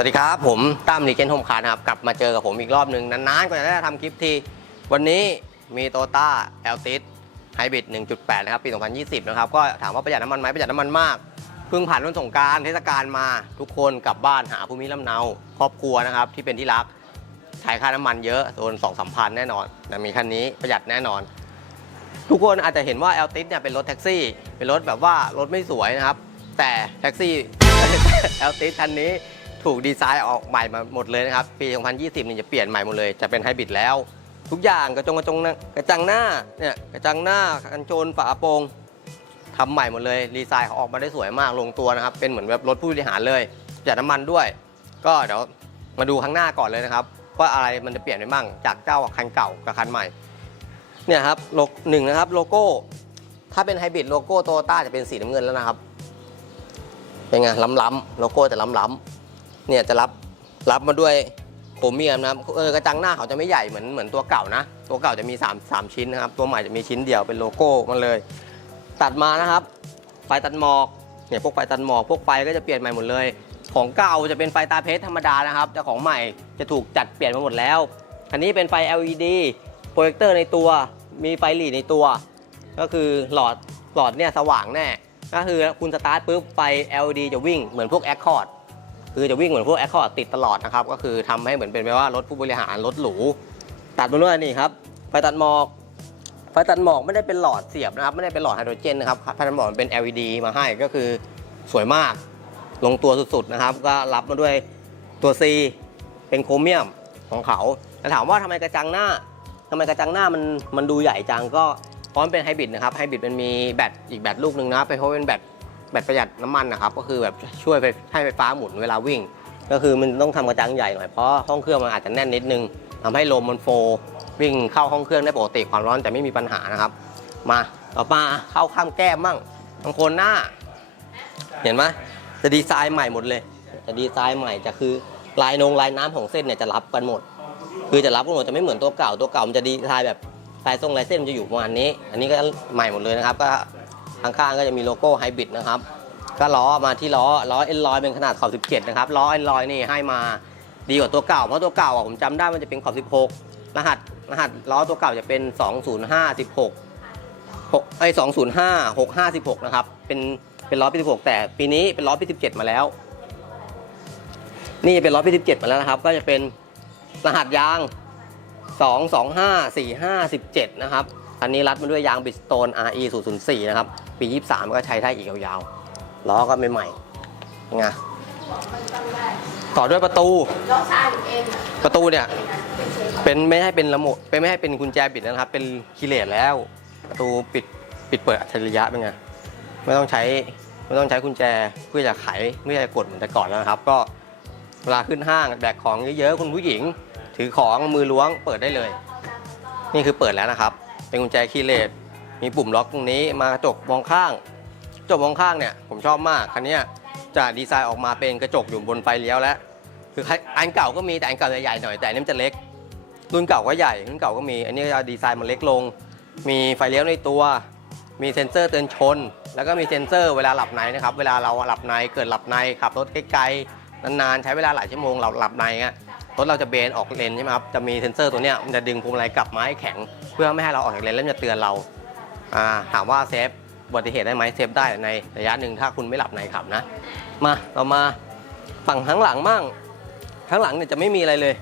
วัสดีครับ ผมตั้มลีเจนโฮมคาร์นะครับ กลับมาเจอกับผมอีกรอบหนึ่งนานๆกว่าจะได้ทำคลิปที วันนี้มีโตต้าแอลติสไฮบริด1.8 นะครับ ปี 2020 นะครับ ก็ถามว่าประหยัดน้ำมันไหมประหยัดน้ำมันมาก เพิ่งผ่านวันสงการเทศกาลมา ทุกคนกลับบ้านหาภูมิลำเนา ครอบครัวนะครับ ที่เป็นที่รักใช้ค่าน้ำมันเยอะโดนสองสามพันแน่นอนแต่มีคันนี้ประหยัดแน่นอน ทุกคนอาจจะเห็นว่า a l t i s เนี่ยเป็นรถแท็กซี่ เป็นรถแบบว่ารถไม่สวยนะครับแต่แท็กซี่ a l t i s คันนี้ ถูกดีไซน์ออกใหม่มาหมดเลยนะครับ ปี 2020นี่จะเปลี่ยนใหม่หมดเลย จะเป็นไฮบริดแล้ว ทุกอย่างกระจงกระจงกระจังหน้าเนี่ยกระจังหน้ากันโจนฝาโปรงทำใหม่หมดเลยดีไซน์ออกมาได้สวยมากลงตัวนะครับ เป็นเหมือนแบบรถผู้บริหารเลยประหยัดน้ำมันด้วย ก็เดี๋ยวมาดูข้างหน้าก่อนเลยนะครับว่าอะไรมันจะเปลี่ยนไปบ้างจากเจ้าคันเก่ากับคันใหม่เนี่ยครับโลหนึ่งนะครับโลโก้ ถ้าเป็นไฮบริดโลโก้โตต้าจะเป็นสีน้ำเงินแล้วนะครับเป็นไงล้ำๆโลโก้จะล้ำๆ เนี่ยจะรับรับมาด้วยโครเมียมนะครับเออกระจังหน้าเขาจะไม่ใหญ่เหมือนเหมือนตัวเก่านะ ตัวเก่าจะมี 3 3 ชิ้นนะครับ ตัวใหม่จะมีชิ้นเดียวเป็นโลโก้มันเลย ตัดมานะครับ ไฟตัดหมอกเนี่ยพวกไฟตัดหมอกพวกไฟก็จะเปลี่ยนใหม่หมดเลย ของเก่าจะเป็นไฟตาเพชรธรรมดานะครับ แต่ของใหม่จะถูกจัดเปลี่ยนมาหมดแล้ว อันนี้เป็นไฟ LED โปรเจคเตอร์ในตัวมีไฟหลีในตัว ก็คือหลอดหลอดเนี่ยสว่างแน่ ก็คือคุณสตาร์ทปุ๊บไฟ LED จะวิ่งเหมือนพวก Accord คือจะวิ่งเหมือนพวก Accord ติดตลอดนะครับ ก็คือทำให้เหมือนเป็นไปว่ารถผู้บริหารรถหรู ตัดมาด้วยนี่ครับไฟตัดหมอกไฟตัดหมอกไม่ได้เป็นหลอดเสียบนะครับ ไม่ได้เป็นหลอดไฮโดรเจนนะครับไฟตัดหมอกเป็น LED มาให้ก็คือสวยมากลงตัวสุดๆนะครับ ก็รับมาด้วยตัว C เป็นโครเมียมของเขาแต่ถามว่าทำไมกระจังหน้าทำไมกระจังหน้ามันมันดูใหญ่จังก็เพราะมันเป็นไฮบริดนะครับไฮบริดมันมีแบตอีกแบตลูกหนึ่งนะเพราะเป็นแบต แบตประหยัดน้ำมันนะครับ ก็คือแบบช่วยไปให้ไฟฟ้าหมุนเวลาวิ่ง ก็คือมันต้องทำกระจังใหญ่หน่อยเพราะห้องเครื่องมันอาจจะแน่นนิดนึงทำให้ลมมันโฟวิ่งเข้าห้องเครื่องได้ปกติความร้อนจะไม่มีปัญหานะครับ มาต่อมาเข้าข้างแก้มมั่งบางคนหน้า เห็นไหมจะดีไซน์ใหม่หมดเลย จะดีไซน์ใหม่จะคือลายนงลายน้ำของเส้นเนี่ยจะรับกันหมด คือจะรับกันหมดจะไม่เหมือนตัวเก่าตัวเก่ามันจะดีไซน์แบบลายทรงลายเส้นมันจะอยู่ประมาณนี้ อันนี้ก็ใหม่หมดเลยนะครับ ก็ ข้างๆก็จะมีโลโก้ไฮบริดนะครับก็ล้อมาที่ล้อล้อเอ็นลอยเป็นขนาดขอบ17 นะครับล้อเอ็นลอยนี่ให้มาดีกว่าตัวเก่าเพราะตัวเก่าผมจำได้มันจะเป็นขอบ16 รหัสรหัสล้อตัวเก่าจะเป็น 205 16 6ไอ้205 65 16 นะครับ เป็นเป็นล้อปี16 แต่ปีนี้เป็นล้อปี17 มาแล้ว นี่เป็นล้อปี17 มาแล้วนะครับ ก็จะเป็นรหัสยาง 225 45 17 นะครับ อันนี้รัดมาด้วยยางบิสโตน RE 004นะครับ ปี 23 ก็ใช้ได้อีกยาวๆล้อก็ใหม่ๆไงต่อด้วยประตูน้องชายหนูเองอะประตูเนี่ยเป็นเชฟเป็นไม่ให้เป็นระบบเป็นไม่ให้เป็นกุญแจปิดนะครับ เป็นคีย์เลสแล้ว ประตูปิดปิดเปิดอัจฉริยะเป็นไงไม่ต้องใช้ไม่ต้องใช้กุญแจเพื่อจะไขไม่จะกดเหมือนแต่ก่อนแล้วนะครับ ก็เวลาขึ้นห้างแบกของเยอะๆคุณผู้หญิง ถือของมือล้วงเปิดได้เลย นี่คือเปิดแล้วนะครับ เป็นกุญแจคีย์เลสมีปุ่มล็อกตรงนี้มากระจกมองข้างกระจกมองข้างเนี่ยผมชอบมากคันนี้จะดีไซน์ออกมาเป็นกระจกอยู่บนไฟเลี้ยวแล้ว คืออันเก่าก็มีแต่อันเก่าจะใหญ่หน่อยแต่อันนี้มันจะเล็ก รุ่นเก่าก็ใหญ่รุ่นเก่าก็มี อันนี้จะดีไซน์มันเล็กลง มีไฟเลี้ยวในตัว มีเซ็นเซอร์เตือนชน แล้วก็มีเซ็นเซอร์เวลาหลับในนะครับเวลาเราหลับในเกิดหลับในขับรถไกลๆนานๆใช้เวลาหลายชั่วโมงเราหลับในเงี้ย รถเราจะเบนออกเลนใช่ไหมครับ จะมีเซนเซอร์ตัวเนี้ยมันจะดึงพวงมาลัยกลับมาให้แข็ง เพื่อไม่ให้เราออกจากเลนแล้วมันจะเตือนเราอ่าถามว่าเซฟอุบัติเหตุได้ไหมเซฟได้ในระยะหนึ่งถ้าคุณไม่หลับในขับนะ มาเรามาฝั่งข้างหลังมั่งข้างหลังเนี่ยจะไม่มีอะไรเลย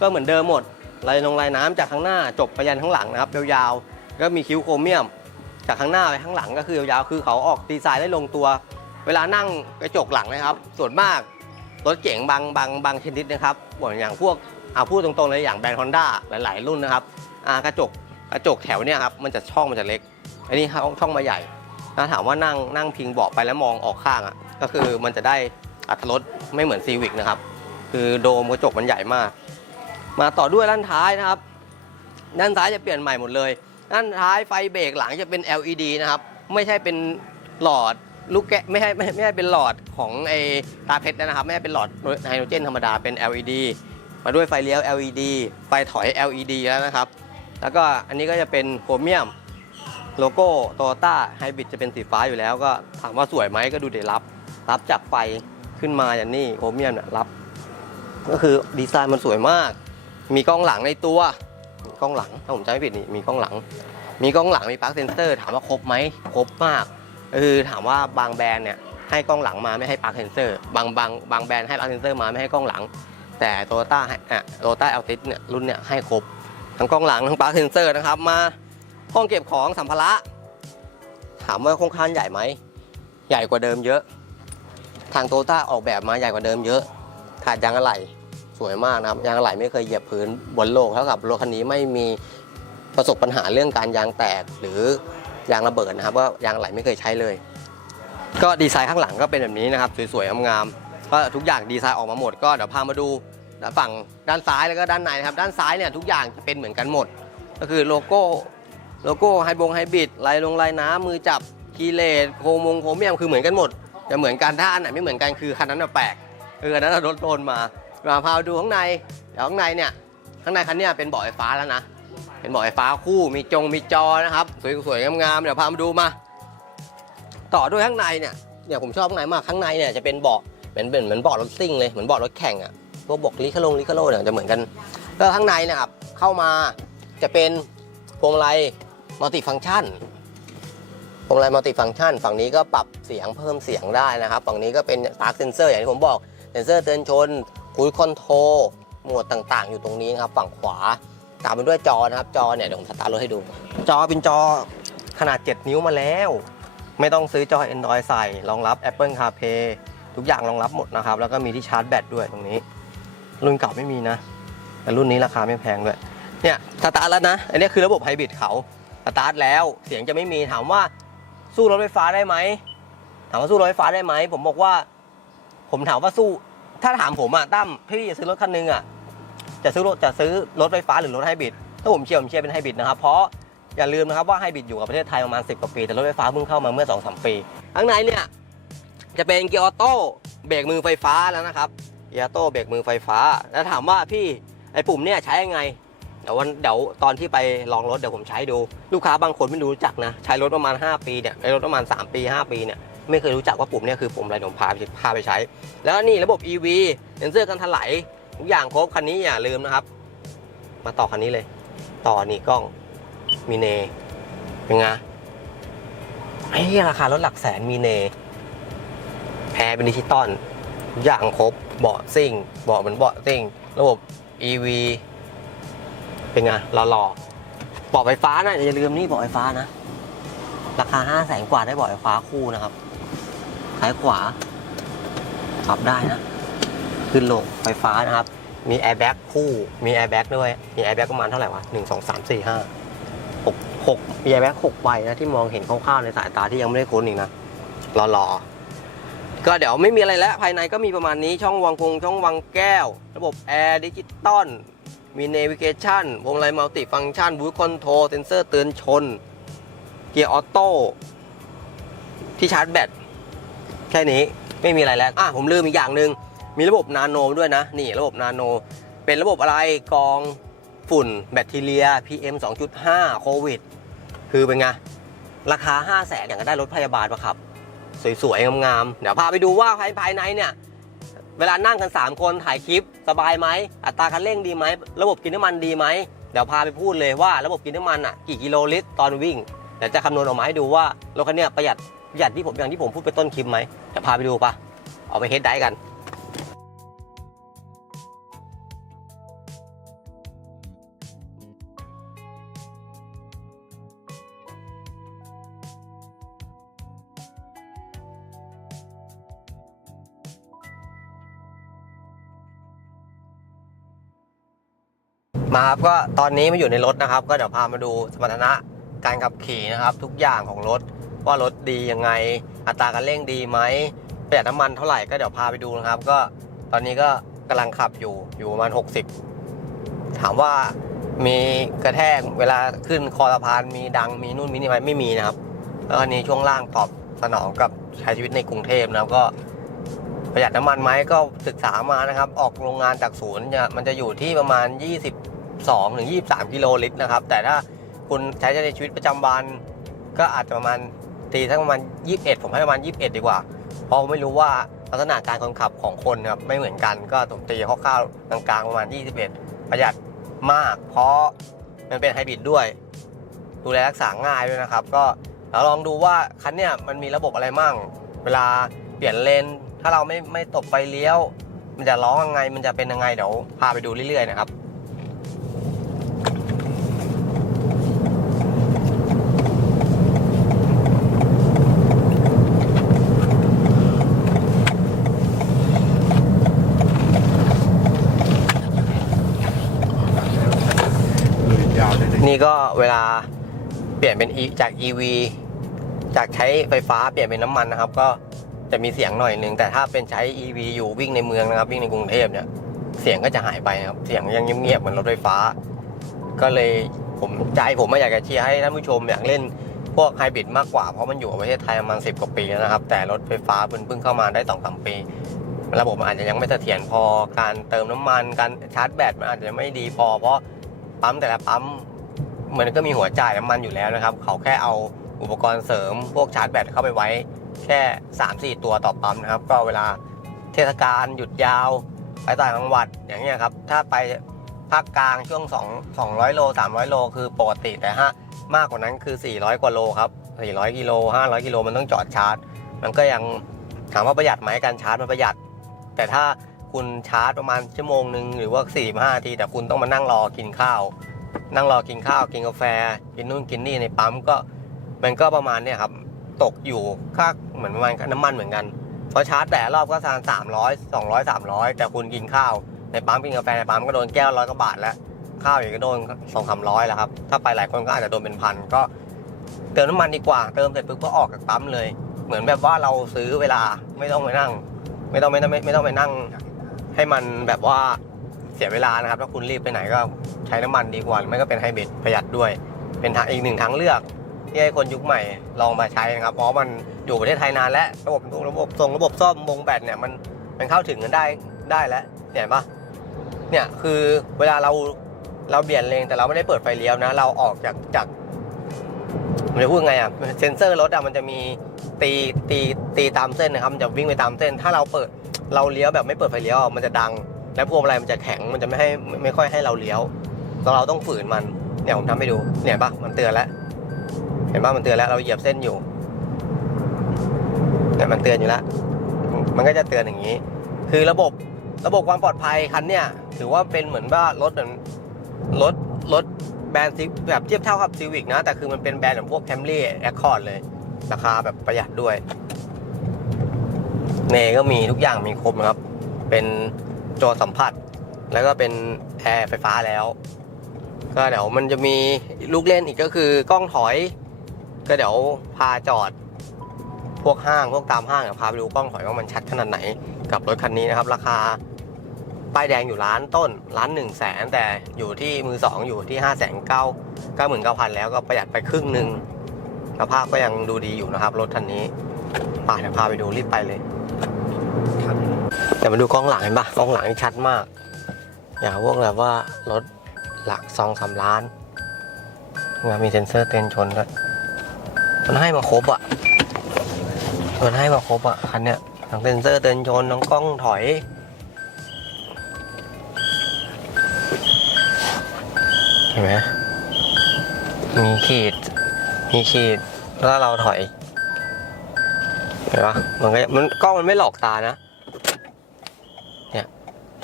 ก็เหมือนเดิมหมดลายนงลายน้ำจากข้างหน้าจบไปยันข้างหลังนะครับยาวๆก็มีคิ้วโครเมียม จากข้างหน้าไปข้างหลังก็คือยาวๆคือเขาออกดีไซน์ได้ลงตัว เวลานั่งกระจกหลังนะครับ ส่วนมาก รถเก๋งบางบางบางชนิดนะครับอย่างพวกเอาพูดตรงๆเลยอย่างแบรนด์ฮอนด้าหลาย ๆ รุ่นนะครับกระจกกระจกแถวเนี่ยครับมันจะช่องมันจะเล็ก อันนี้ช่องมาใหญ่ถ้าถามว่านั่งนั่งพิงเบาะไปแล้วมองออกข้างอะก็คือมันจะได้อัตรถรสไม่เหมือนซีวิกนะครับ คือโดมกระจกมันใหญ่มาก มาต่อด้วยด้านท้ายนะครับ ด้านซ้ายจะเปลี่ยนใหม่หมดเลย ด้านท้ายไฟเบรกหลังจะเป็น LED นะครับ ไม่ใช่เป็นหลอด ลูกแกะไม่ใช่ไม่ไม่ใช่เป็นหลอดของไอตาเพชรนะครับ ไม่ใช่เป็นหลอดไฮโดรเจนธรรมดาเป็น LED มาด้วยไฟเลี้ยว LED ไฟถอย LED แล้วนะครับ แล้วก็อันนี้ก็จะเป็นโครเมียมโลโก้โตโยต้าไฮบริดจะเป็นสีฟ้าอยู่แล้วก็ถามว่าสวยไหมก็ดูเดี๋ยวรับ รับจากไฟขึ้นมาอย่างนี้โครเมียมเนี่ยรับ ก็คือดีไซน์มันสวยมาก มีกล้องหลังในตัวกล้องหลังถ้าผมจำไม่ผิดนี่มีกล้องหลัง มีกล้องหลังมีปลั๊กเซนเซอร์ถามว่าครบไหมครบมาก คือถามว่าบางแบรนด์เนี่ยให้กล้องหลังมาไม่ให้ปลั๊กเซนเซอร์ บางบางบางแบรนด์ให้ปลั๊กเซนเซอร์มาไม่ให้กล้องหลัง แต่โตโยต้าอะโตโยต้าเอลติสเนี่ยรุ่นเนี่ยให้ครบทั้งกล้องหลังทั้งปลั๊กเซนเซอร์นะครับมาห้องเก็บของสัมภาระ ถามว่าค่อนข้างใหญ่ไหมใหญ่กว่าเดิมเยอะ ทางโตโยต้าออกแบบมาใหญ่กว่าเดิมเยอะขาดยางอะไหล่สวยมากนะครับยางอะไหล่ไม่เคยเหยียบพื้นบนโลกเท่ากับรถคันนี้ไม่มีประสบปัญหาเรื่องการยางแตกหรือ ยางระเบิดนะครับว่ายางไหลไม่เคยใช้เลย ก็ดีไซน์ข้างหลังก็เป็นแบบนี้นะครับสวยๆงามๆก็ทุกอย่างดีไซน์ออกมาหมด ก็เดี๋ยวพามาดูฝั่งด้านซ้ายแล้วก็ด้านในนะครับ ด้านซ้ายเนี่ยทุกอย่างจะเป็นเหมือนกันหมด ก็คือโลโก้โลโก้ไฮบงไฮบริดลายลงลายน้ำมือจับคีเลสโคมงโคเมียมคือเหมือนกันหมดจะเหมือนกันถ้าอันไหนไม่เหมือนกันคือคันนั้นแปลกเอออันนั้นรถโดนมามาพาดูข้างในเดี๋ยวข้างในเนี่ยข้างในคันเนี้ยเป็นเบาะไฟฟ้าแล้วนะ เป็นบาะไฟฟ้าคู่มีจงมีจอนะครับ สวยๆงามๆเดี๋ยวพามาดูมา ต่อด้วยข้างในเนี่ยเนี่ยผมชอบข้างในมากข้างในเนี่ยจะเป็นเบาะเหมือนเป็นเหมือนเบาะรถซิ่งเลยเหมือนเบาะรถแข่งอะพวกบอกลิคาโลงลิคาโลเนี่ยจะเหมือนกันแล้วข้างในนะครับเข้ามาจะเป็นพวงมาลัยมัลติฟังก์ชันพวงมาลัยมัลติฟังก์ชันฝั่งนี้ก็ปรับเสียงเพิ่มเสียงได้นะครับฝั่งนี้ก็เป็นปาร์คเซนเซอร์อย่างที่ผมบอกเซนเซอร์เตือนชนคูดคอนโทรหมวดต่างๆ อยู่ตรงนี้นะครับฝั่งขวา ตามไปด้วยจอนะครับ จอเนี่ยเดี๋ยวผมสตาร์ทรถให้ดู จอเป็นจอขนาด 7 นิ้วมาแล้ว ไม่ต้องซื้อจอ Android ใส่รองรับ Apple CarPlay ทุกอย่างรองรับหมดนะครับ แล้วก็มีที่ชาร์จแบตด้วยตรงนี้ รุ่นเก่าไม่มีนะ แต่รุ่นนี้ราคาไม่แพงด้วย เนี่ยสตาร์ทแล้วนะ อันนี้คือระบบไฮบริดเขาสตาร์ทแล้วเสียงจะไม่มีถามว่าสู้รถไฟฟ้าได้ไหมถามว่าสู้รถไฟฟ้าได้ไหมผมบอกว่า ผมถามว่าสู้ ถ้าถามผมอะตั้มพี่จะซื้อรถคันหนึงอะ จะซื้อรถจะซื้อรถไฟฟ้าหรือรถไฮบริดถ้าผมเชียร์ผมเชียร์เป็นไฮบริดนะครับเพราะอย่าลืมนะครับว่าไฮบริดอยู่กับประเทศไทยประมาณ 10 กว่าปี แต่รถไฟฟ้าเพิ่งเข้ามาเมื่อ 2-3 ปีข้างในเนี่ยจะเป็นเกียร์ออโต้เบรกมือไฟฟ้าแล้วนะครับเกียร์ออโต้เบรกมือไฟฟ้า แล้วถามว่าพี่ไอ้ปุ่มเนี่ยใช้ยังไงเดี๋ยววันเดี๋ยวตอนที่ไปลองรถเดี๋ยวผมใช้ดู ลูกค้าบางคนไม่รู้จักนะ ใช้รถประมาณ 5 ปีเนี่ยใช้รถประมาณ 3 ปี 5 ปีเนี่ยไม่เคยรู้จักว่าปุ่มเนี่ยคือปุ่มอะไรผมพาไปพาไปใช้ แล้วนี่ระบบ EV เซ็นเซอร์กันถลาย ทุกอย่างครบคันนี้อย่าลืมนะครับ มาต่อคันนี้เลย ต่อนี่กล้องมีเนเป็นไงไอ้ราคารถหลักแสนมีเนแพรเป็นดิจิตอลทุกอย่างครบเบาะซิ่งเบาะเหมือนเบาะซิ่ง ระบบ EV เป็นไงหล่อๆเบาะไฟฟ้านะอย่าลืมนี่เบาะไฟฟ้านะ ราคา5 0 0แสนกว่าได้เบาะไฟฟ้าคู่นะครับซ้ายขวาปรับได้นะ ขึ้นลงไฟฟ้านะครับ มีแอร์แบ็กคู่ มีแอร์แบ็กด้วย มีแอร์แบ็กประมาณเท่าไหร่วะหนึ่งสองสามสี่ห้าหกหกมีแอร์แบ็กหกใบนะที่มองเห็นคร่าวๆในสายตาที่ยังไม่ได้ค้นอีกนะรอๆก็เดี๋ยวไม่มีอะไรแล้วภายในก็มีประมาณนี้ช่องวางคงช่องวางแก้ว ระบบแอร์ดิจิตอลมีเนวิเกชันวงไลมัลติฟังก์ชันบูทคอนโทรเซนเซอร์เตือนชน เกียร์ออโต้ที่ชาร์จแบตแค่นี้ไม่มีอะไรแล้ว อะผมลืมอีกอย่างหนึ่ง มีระบบนาโนด้วยนะ นี่ระบบนาโน เป็นระบบอะไรกรองฝุ่นแบคทีเรีย PM 2.5 โควิด คือเป็นไง ราคา 5 0 0แสนอย่างก็ได้รถพยาบาลมาขับ สวยๆ งามๆ เดี๋ยวพาไปดูว่าภายภายในเนี่ย เวลานั่งกัน 3 คนถ่ายคลิปสบายไหม อัตราคันเร่งดีไหม ระบบกินน้ำมันดีไหม เดี๋ยวพาไปพูดเลยว่าระบบกินน้ำมันอะกี่กิโลลิตรตอนวิ่งเดี๋ยวจะคำนวณออกมาให้ดูว่ารถคันเนี้ยประหยัดประหยัดที่ผมอย่างที่ผมพูดไปต้นคลิปไหมเดี๋ยวพาไปดูปะเอาไปเฮดได้กัน มาครับก็ตอนนี้มาอยู่ในรถนะครับ ก็เดี๋ยวพามาดูสมรรถนะการขับขี่นะครับ ทุกอย่างของรถว่ารถดียังไง อัตราการเร่งดีไหมประหยัดน้ำมันเท่าไหร่ก็เดี๋ยวพาไปดูนะครับ ก็ตอนนี้ก็กำลังขับอยู่อยู่ประมาณ 60 ถามว่ามีกระแทกเวลาขึ้นคอสะพานมีดังมีนู่นมีนี่ไหมไม่มีนะครับแล้วอันนี้ช่วงล่างตอบสนองกับใช้ชีวิตในกรุงเทพนะครับก็ประหยัดน้ำมันไหมก็ศึกษามานะครับ ออกโรงงานจากศูนย์มันจะอยู่ที่ประมาณ 22ถึง23 กิโลลิตรนะครับ แต่ถ้าคุณใช้ในชีวิตประจำวัน ก็อาจจะประมาณตีสักประมาณ 21 ผมให้ประมาณ 21 ดีกว่า เพราะไม่รู้ว่าลักษณะการคนขับของคนครับไม่เหมือนกันก็ตกตีคร่าวๆกลางๆประมาณ 21 ประหยัดมาก เพราะมันเป็นไฮบริดด้วย ดูแลรักษาง่ายด้วยนะครับ ก็เราลองดูว่าคันเนี้ยมันมีระบบอะไรมั่ง เวลาเปลี่ยนเลนถ้าเราไม่ไม่ตบไฟเลี้ยว มันจะร้องยังไงมันจะเป็นยังไงเดี๋ยวพาไปดูเรื่อยๆนะครับ เลยยาวเลยเนี่ก็เวลาเปลี่ยนเป็นจาก EV จากใช้ไฟฟ้าเปลี่ยนเป็นน้ำมันนะครับ ก็จะมีเสียงหน่อยหนึ่งแต่ถ้าเป็นใช้ EV อยู่วิ่งในเมืองนะครับ วิ่งในกรุงเทพเนี่ยเสียงก็จะหายไปนะครับ เสียงยังเงียบๆเหมือนรถไฟฟ้า ก็เลยผมใจผมไม่อยากจะเชียร์ให้ท่านผู้ชมอยากเล่นพวกไฮบริดมากกว่าเพราะมันอยู่ประเทศไทยประมาณสิบกว่าปีแล้วนะครับ แต่รถไฟฟ้าเพิ่งเข้ามาได้สองสามปี ระบบมันอาจจะยังไม่เสถียรพอการเติมน้ำมัน การชาร์จแบตมันอาจจะไม่ดีพอ เพราะปั๊มแต่ละปั๊ม มันก็มีหัวจ่ายน้ำมันอยู่แล้วนะครับ เขาแค่เอาอุปกรณ์เสริมพวกชาร์จแบตเข้าไปไว้ แค่ 3-4 ตัวต่อปั๊มนะครับ ก็เวลาเทศกาลหยุดยาวไปต่างจังหวัดอย่างเงี้ยครับ ถ้าไปภาคกลางช่วง 2 200 โล 300 โล คือปกติแต่ถ้ามากกว่านั้นคือ 400 กว่าโลครับ 400 กิโล 500 กิโลมันต้องจอดชาร์จ มันก็ยังถามว่าประหยัดไหมการชาร์จมันประหยัด แต่ถ้าคุณชาร์จประมาณชั่วโมงหนึ่งหรือว่า4 5นาทีแต่คุณต้องมานั่งรอกินข้าว นั่งรอกินข้าวกินกาแฟ กินนู่นกินนี่ในปั๊มก็มันก็ประมาณเนี่ยครับ ตกอยู่ค่าเหมือนประมาณน้ำมันเหมือนกันพราะชาร์จแต่รอบก็ประมาณสามร้อยสองร้อยสามร้อยแต่คุณกินข้าวในปั๊มกินกาแฟในปั๊มก็โดนแก้วร้อยกว่าบาทแล้ว ข้าวอีกก็โดนสองสามร้อยแล้วครับ ถ้าไปหลายคนก็อาจจะโดนเป็นพันก็เติมน้ำมันดีกว่าเติมเสร็จปุ๊บก็ออกจากปั๊มเลย เหมือนแบบว่าเราซื้อเวลาไม่ต้องไปนั่ง ไม่ต้องไม่ต้องไม่ต้องไปนั่ง ให้มันแบบว่า สียเวลานะครับ ถ้าคุณรีบไปไหนก็ใช้น้ำมันดีกว่าหรือไม่ก็เป็นไฮบริดประหยัดด้วย เป็นทางอีกหนึ่งทางเลือกที่ให้คนยุคใหม่ลองมาใช้นะครับ เพราะมันอยู่ประเทศไทยนานแล้วระบบระบบส่งระบบซ่อมวงแบตเนี่ยมันมันเข้าถึงกันได้ได้แล้วเห็นปะเนี่ยคือเวลาเราเราเปลี่ยนเลนแต่เราไม่ได้เปิดไฟเลี้ยวนะ เราออกจากจากมันจะพูดไงอะเซนเซอร์รถอะมันจะมีตีตีตีตามเส้นนะครับมันจะวิ่งไปตามเส้น ถ้าเราเปิดเราเลี้ยวแบบไม่เปิดไฟเลี้ยวมันจะดัง และพวงมาลัยมันจะแข็งมันจะไม่ให้ไม่ค่อยให้เราเลี้ยวเราเราต้องฝืนมันเนี่ยผมทำให้ดูเนี่ยปะมันเตือนแล้ว เห็นปะมันเตือนแล้วเราเหยียบเส้นอยู่เนี่ยมันเตือนอยู่แล้วมันก็จะเตือนอย่างนี้ คือระบบระบบความปลอดภัยคันเนี่ย ถือว่าเป็นเหมือนว่ารถเหมือนรถรถแบรนด์ซิแบบเทียบเท่ากับซีวิกนะ แต่คือมันเป็นแบรนด์ของพวกแคมรี่แอคคอร์ดเลย ราคาแบบประหยัดด้วยเนก็มีทุกอย่างมีครบนะครับ เป็น จอสัมผัส แล้วก็เป็นแอร์ไฟฟ้าแล้ว ก็เดี๋ยวมันจะมีลูกเล่นอีกก็คือกล้องถอย ก็เดี๋ยวพาจอด พวกห้างพวกตามห้างเดี๋ยวพาไปดูกล้องถอยว่ามันชัดขนาดไหนกับรถคันนี้นะครับ ราคาป้ายแดงอยู่ล้านต้นล้านหนึ่งแสนแต่อยู่ที่มือสองอยู่ที่ห้าแสนเก้าเก้าหมื่นเก้าพันแล้วก็ประหยัดไปครึ่งหนึ่งสภาพก็ยังดูดีอยู่นะครับ รถคันนี้ป่าเดี๋ยวพาไปดูรีบไปเลยคั นแต่มาดูกล้องหลังเห็นปะกล้องหลังนี่ชัดมาก อย่างพวกแบบว่ารถหลักสองสามล้านเนี่ยมีเซ็นเซอร์เตือนชนด้วยมันให้มาครบอะมันให้มาครบอะคันเนี้ยทั้งเซ็นเซอร์เตือนชนทั้งกล้องถอยเห็นไหมมีขีด มีขีดแล้วเราถอยเห็นปะมันก็มันกล้องมันไม่หลอกตานะ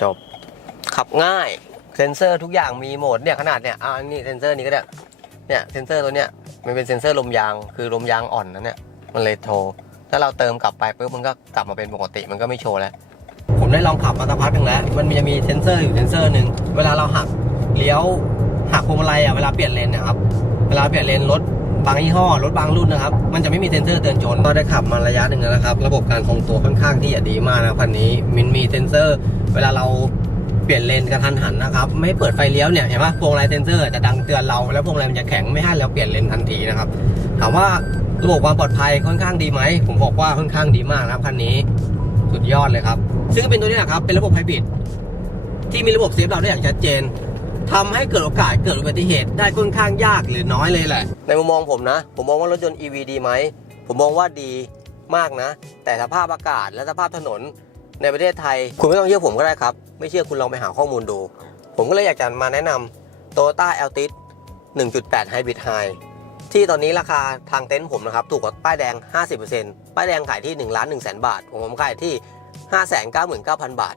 จบ ขับง่าย เซ็นเซอร์ทุกอย่างมีโหมดเนี่ยขนาดเนี่ยอ่านี่เซ็นเซอร์นี้ก็ได้ เนี่ยเซ็นเซอร์ตัวเนี้ยมันเป็นเซ็นเซอร์ลมยาง คือลมยางอ่อนนะเนี่ย มันเลยโทร ถ้าเราเติมกลับไปปุ๊บมันก็กลับมาเป็นปกติ มันก็ไม่โชว์แล้ว ผมได้ลองขับมาสักพักหนึ่งแล้ว มันจะมีเซ็นเซอร์อยู่เซ็นเซอร์หนึ่ง เวลาเราหักเลี้ยวหักพวงมาลัยอะ เวลาเปลี่ยนเลนนะครับ เวลาเปลี่ยนเลนรถบางยี่ห้อรถบางรุ่นนะครับ มันจะไม่มีเซ็นเซอร์เตือนชนก็ได้ขับมาระยะหนึ่งแล้วนะครับ ระบบการทรงตัวค่อนข้างที่จะดีมากนะครับคันนี้ มันมีเซ็นเซอร์ เวลาเราเปลี่ยนเลนกระทันหันนะครับไม่เปิดไฟเลี้ยวเนี่ยเห็นปะพวงมาลัยเซนเซอร์จะดังเตือนเราแล้วพวงมาลัยมันจะแข็งไม่ให้เราเปลี่ยนเลนทันทีนะครับถามว่าระบบความปลอดภัยค่อนข้างดีไหมผมบอกว่าค่อนข้างดีมากนะครับคันนี้สุดยอดเลยครับ ซึ่งเป็นตัวนี้แหละครับเป็นระบบไฮบริดที่มีระบบเซฟเราได้อย่างชัดเจนทำให้เกิดโอกาสเกิดอุบัติเหตุได้ค่อนข้างยากหรือน้อยเลยแหละ ในมุมมองผมนะ ผมมองว่ารถยนต์ EV ดีไหมผมมองว่าดีมากนะ แต่สภาพอากาศและสภาพถนน ในประเทศไทย คุณไม่ต้องเชื่อผมก็ได้ครับ ไม่เชื่อคุณลองไปหาข้อมูลดู ผมก็เลยอยากจะมาแนะนำ Toyota Altis 1.8 Hybrid High ที่ตอนนี้ราคาทางเต็นท์ผมนะครับ ถูกกว่าป้ายแดง 50%ป้ายแดงขายที่1ล้าน1แสนบาท ของผมขายที่ 599,000 บาท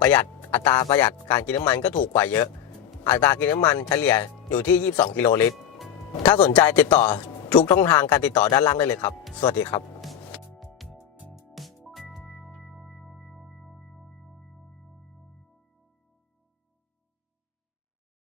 ประหยัดอัตราประหยัดการกินน้ำมันก็ถูกกว่าเยอะ อัตรากินน้ำมันเฉลี่ยอยู่ที่ 22 กิโลลิตร ถ้าสนใจติดต่อทุกช่องทางการติดต่อด้านล่างได้เลยครับ สวัสดีครับ